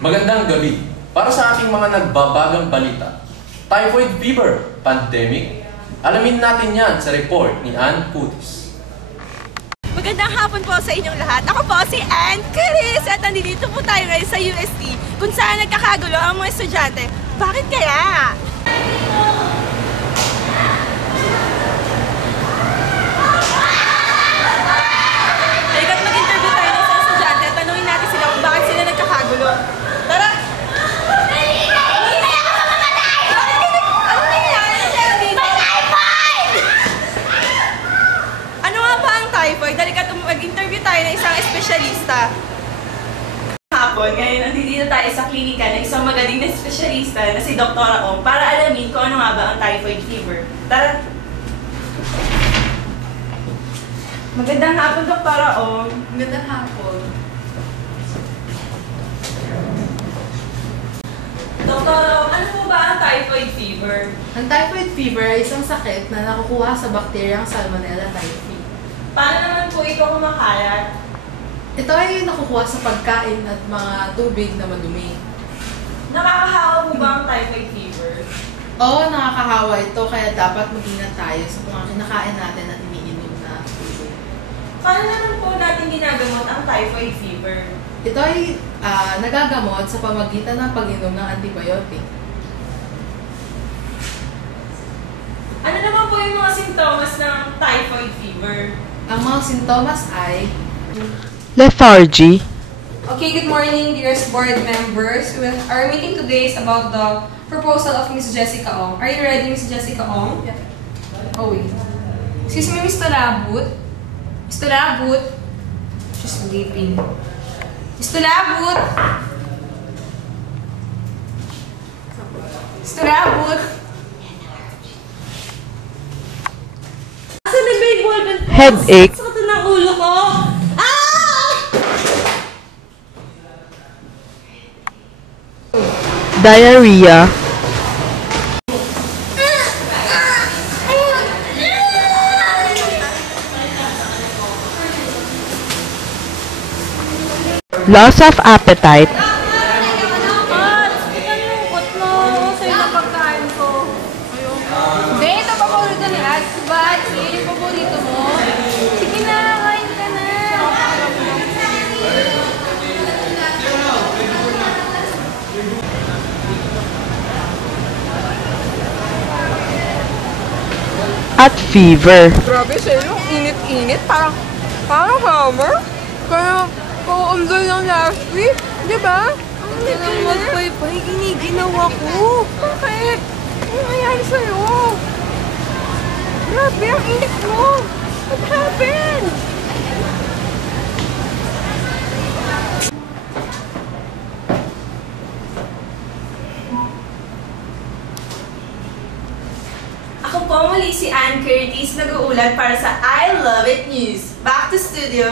Magandang gabi. Para sa ating mga nagbabagang balita, typhoid fever, pandemic, alamin natin yan sa report ni Ann Putis. Magandang hapon po sa inyong lahat. Ako po si Ann Chris at nandito po tayo ngayon sa UST kung saan nagkakagulo ang mga estudyante. Bakit kaya? Halika't mag-interview tayo ng isang estudyante at tanungin natin sila kung bakit sila nagkakagulo. Tara! Typhoid, halika't mag-interview tayo ng isang espesyalista. Hapon, ngayon nandito tayo sa klinika ng isang magaling na espesyalista na si Dr. Ong para alamin kung ano nga ba ang typhoid fever. Tara! Magandang hapon, Dr. Ong. Magandang hapon. Dr. Ong, ano po ba ang typhoid fever? Ang typhoid fever ay isang sakit na nakukuha sa bakteryang Salmonella typhi. Paano naman po ito kumakalat? Ito ay nakukuha sa pagkain at mga tubig na madumi. Nakakahawa po ba ang typhoid fever? Oo, nakakahawa ito kaya dapat mag-ingat tayo sa mga kinakain natin at iniinom na tubig. Paano naman po natin ginagamot ang typhoid fever? Ito ay nagagamot sa pamagitan ng pag-inom ng antibiotic. Ano naman po yung mga sintomas ng typhoid fever? Ang mga sintomas ay lethargy. Okay, good morning, dearest board members. Our meeting today is about the proposal of Ms. Jessica Ong. Are you ready, Ms. Jessica Ong? Yeah. Oh, wait. Excuse me, Mr. Labut. Mr. Labut. She's sleeping. Mr. Labut. Mr. Labut. Asan na ba yung ballpen po? Headache. Sakit ng ulo ko. Ah! Diarrhea. Loss of appetite. Lungkot mo. Sa'yo na pagkain ko. Hindi, ito paborito ni Ats. Diba, Ats? Yung paborito mo. Sige na, kain ka na. At fever. Grabe siya, yung init-init, parang hammer. Kaya, pauundol ng last week, di ba? Ang init magpay-pay, giniginawa ko. Bakit? Ano nangyari sa'yo? Grabe, ang init mo. What happened? Ako po muli si Ann Curtis, nag-uulat para sa I Love It News. Back to studio.